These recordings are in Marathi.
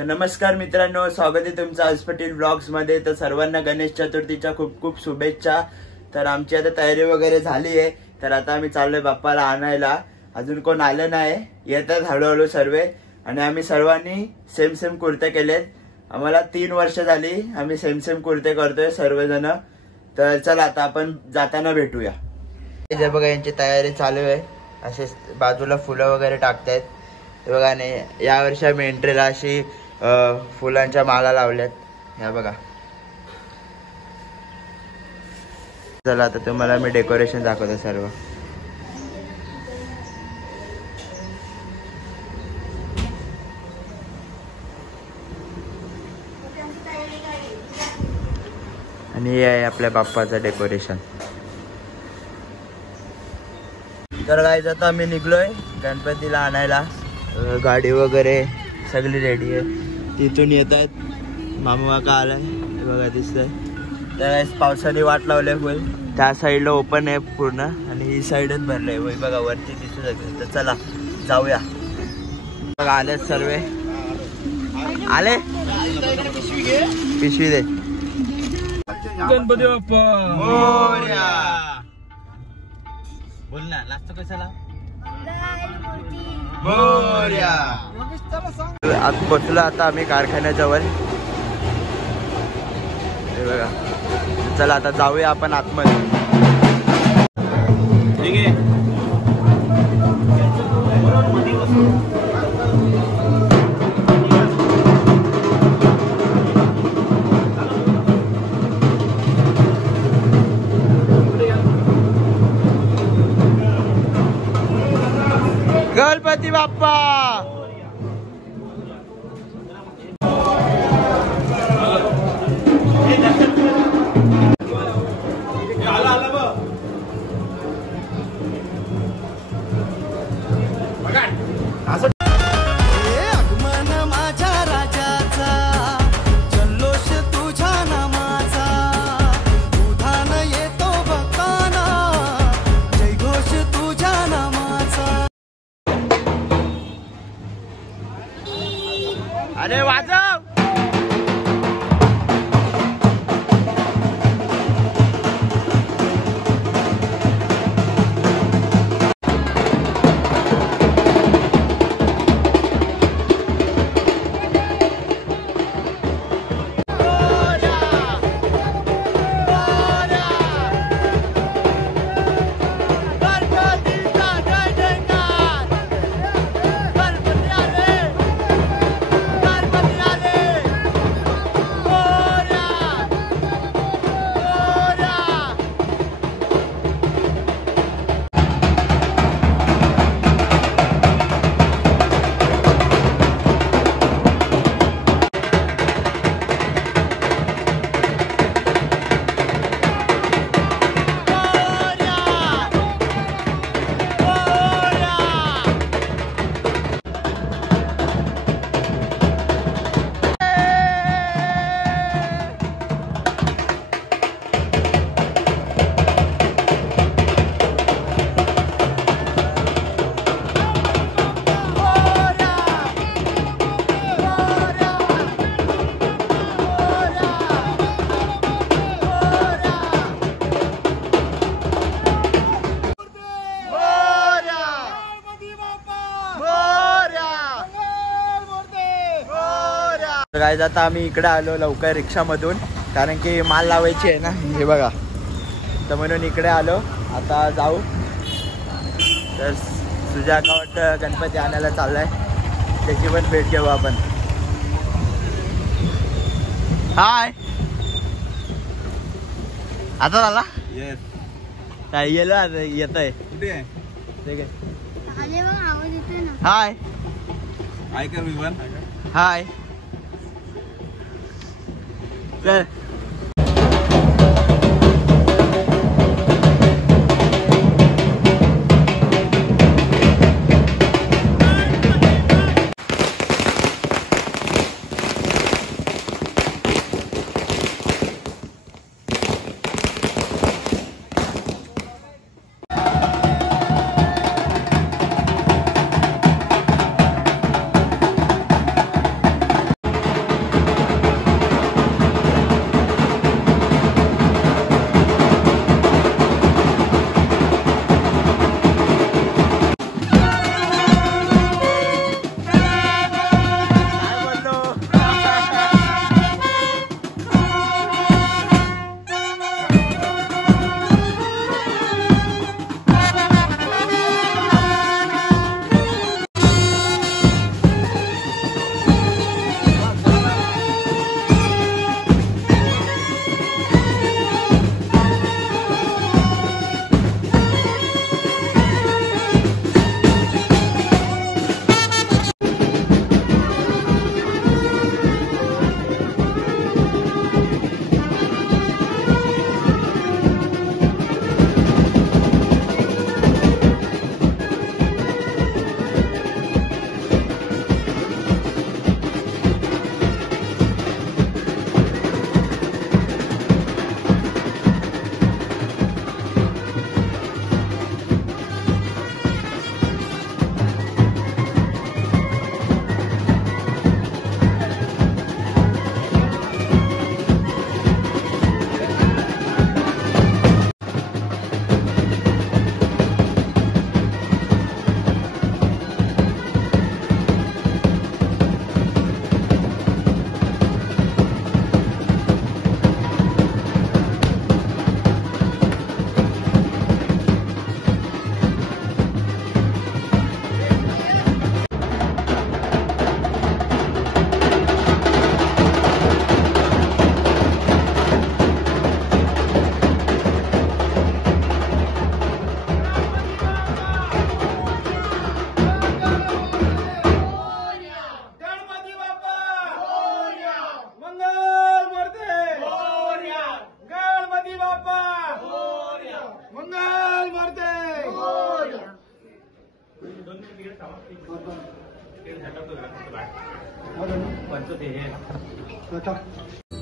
तर नमस्कार मित्रांनो, स्वागत आहे तुमचं आज पटेल ब्लॉग्स मध्ये। तर सर्वांना गणेश चतुर्थीच्या खूप खूप शुभेच्छा। तर आमची आता तयारी वगैरे झाली आहे, तर आता आम्ही चाललोय बाप्पाला आणायला। अजून कोण आलं नाही, येतात हळूहळू सर्व। आणि आम्ही सर्वांनी सेम सेम कुर्ते केलेत। आम्हाला 3 वर्ष झाली आम्ही सेम सेम कुर्ते करतोय सर्वजण। तर चला आता आपण जाताना भेटूया। इथे बघा यांची तयारी चालू आहे, असे बाजूला फुलं वगैरे टाकतायत हे बघा। नाही या वर्षी आम्ही एंट्रीला अशी फुलांच्या माला लावल्यात, ह्या बघा। चला आता तुम्हाला मी डेकोरेशन दाखवतो सर्व। आणि हे आहे आपल्या बाप्पाचं डेकोरेशन। तर गाईज आता आम्ही निघलोय गणपतीला आणायला। गाडी वगैरे सगळी रेडी आहे, तिथून येत आहेत। मामा काका आलाय हे बघा, दिसतंय। तर पावसाने वाट लावले फुल, त्या साईडला ओपन आहे पूर्ण आणि ही साईडच भरलंय वय बघा, वरती दिसू शकते। तर चला जाऊया। बघा आले सर्व, आले पिशवी दे। गणपती बाप्पा मोरया। बोल ना, लास्ट कशाला मोरया। आज पोचलो आता आम्ही कारखान्याजवळ हे बघा। चला आता जाऊया आपण आतमध्ये। ठीक आहे। गणपती बाप्पा अरे वाजव। गाइस आता आम्ही इकडे आलो लवकर रिक्षामधून, कारण की माल लावायची आहे ना हे बघा। तर म्हणून इकडे आलो। आता जाऊ। तर तुझ्या गावात गणपती आणायला चाललाय, त्याची पण भेट घेऊ आपण। हाय, आता झाला काय गेलो आता येत आहे। ठीक आहे। हाय हाय चल।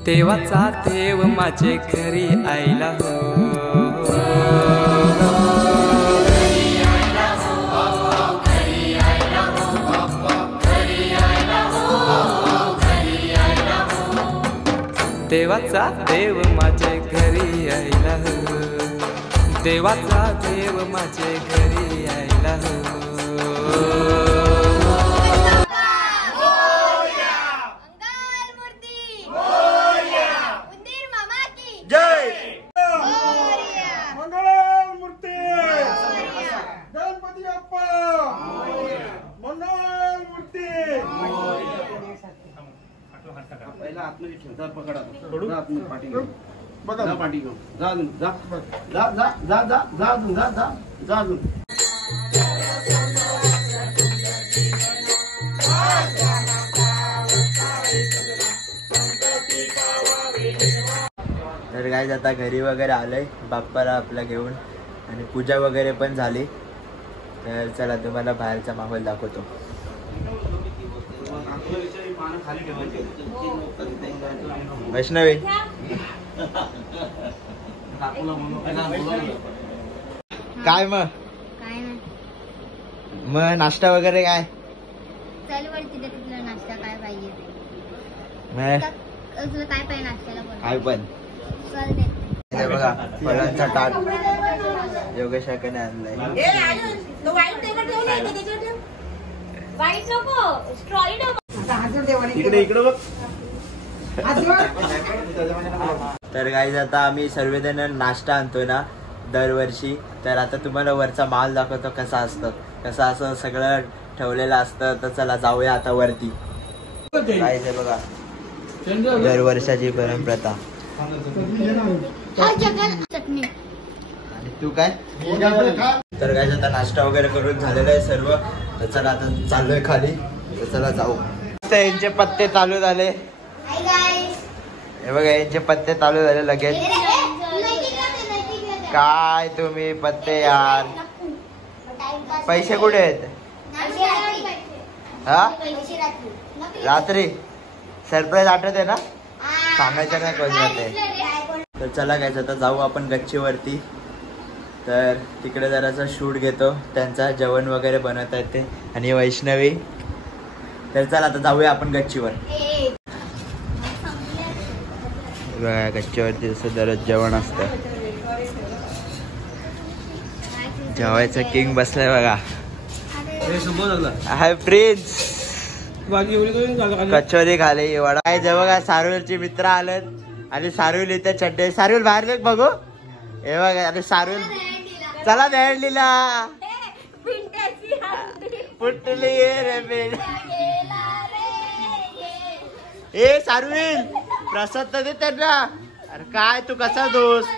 देवाचा देव माझे घरी आईला देवाचा देव माझे घरी आईला देवाचा देव माझे घरी आईला तर काय आता घरी वगैरे आलंय बाप्पाला आपला घेऊन आणि पूजा वगैरे पण झाली. तर चला तुम्हाला बाहेरचा माहोल दाखवतो. वैष्णवी काय मग नाश्ता वगैरे काय नाश्ता काय पाहिजे मग काय पाहिजे नाश्त्याला काय पण बघा फळांचा ताट योगेशाकडे आणलाय. तर गाईज आता आम्ही सर्वजण नाश्ता आणतोय ना दरवर्षी. तर आता तुम्हाला वरचा माल दाखवतो कसा असतं कसं असं सगळं ठेवलेलं असतं. तर चला जाऊया आता वरती. गाईज हे बघा दरवर्षाची परंपरा. आणि तू काय तर काय आता नाश्ता वगैरे करून झालेला आहे सर्व. तर चला आता चाललोय खाली. तर चला जाऊ. यांचे पत्ते चालू झाले हे बघा यांचे पत्ते चालू झाले लगेच. काय तुम्ही पत्ते यार पैसे कुठे आहेत हा रात्री सरप्राईज आठवत आहे ना सांगायचं नाही कोण जाते. तर चला काय आता जाऊ आपण गच्चीवरती. तर तिकडे जरासा शूट घेतो त्यांचा जेवण वगैरे बनवता येते आणि वैष्णवी. तर चला आता जाऊया आपण गच्चीवर. बघा गच्चीवरती जसं दररोज जेवण असतं. जेवायचं किंग बसलाय बघा. हाय प्रिन्स कचोरी खाली वडा काय जे बघा. सारुलचे मित्र आलेत आणि सारुल इथे चड्डे. सारुल बाहेर लेख बघू हे बघा. आणि सारुल चला दॅडलीला फुटली रे ए सारुल प्रसाद तर दे त्यांना. अरे काय तू कसा दोस्त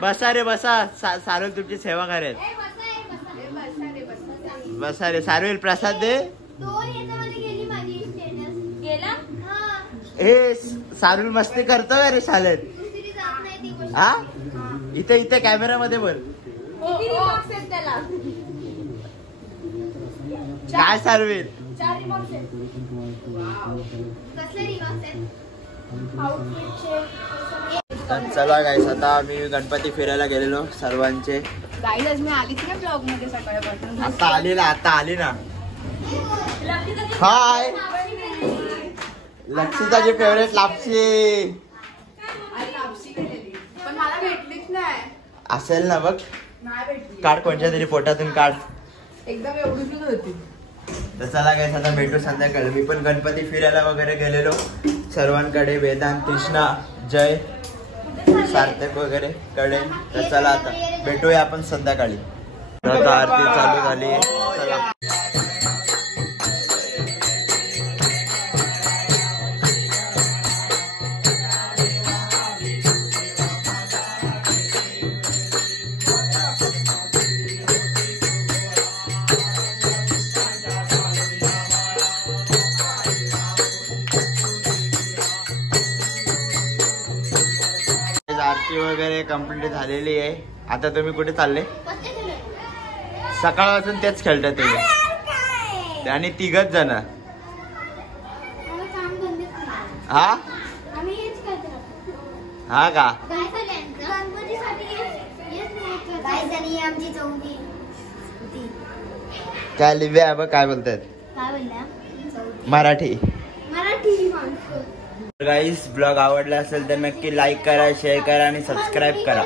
बसा रे बसा. सारुल तुमची सेवा करेल. बसा रे सारुल प्रसाद दे. हे सारुल मस्ती करतो का रे शाळेत हा. इथे इथे कॅमेरा मध्ये बोल. काय सारुल चला गाईस आता आम्ही गणपती फिरायला गेलेलो सर्वांचे. मी आलीच ना ब्लॉग मध्ये सकाळपासून. आता आली ना आता आली ना. हाय लक्षीताची फेवरेट लापशी पण मला भेटलीच नाही. असेल ना बघ. काढ कोणत्या तरी पोटातून काढ. एकदम एवढीच होती. तर चला काय आता भेटू संध्याकाळी. मी पण गणपती फिरायला वगैरे गेलेलो सर्वांकडे. वेदांत कृष्णा जय सार्थक वगैरे कडे. तर चला आता भेटूया आपण संध्याकाळी. आता आरती चालू झाली. चला आरती वगैरे कंप्लीट झालेली आहे. आता तुम्ही कुठे चालले? सकाळपासून तेच खेळतात तुम्ही आणि तिघच जण. हा आम्ही हेच करतो. हा का गणपतीसाठी आमची चौकी होती. काय लिव्या बघ काय बोलतात काय बोलल्या? मराठी. मराठी माणसं. गाईस ब्लॉग आवडला असेल तर नक्की लाईक करा, शेअर करा आणि सबस्क्राईब करा.